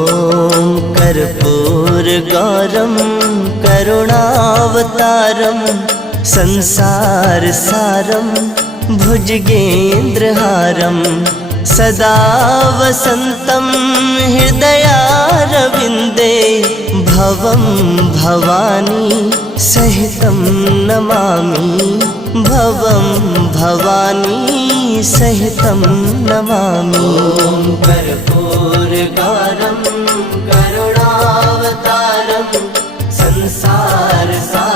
ॐ कर्पूरगौरं करुणावतारं संसारसारं भुजगेन्द्रहारं सदा वसन्तं हृदयारविन्दे भवं भवानी सहितं नमामि भवं भवानी सहितं नमामि। कर्पूरगौरं करुणावतारं संसारसारं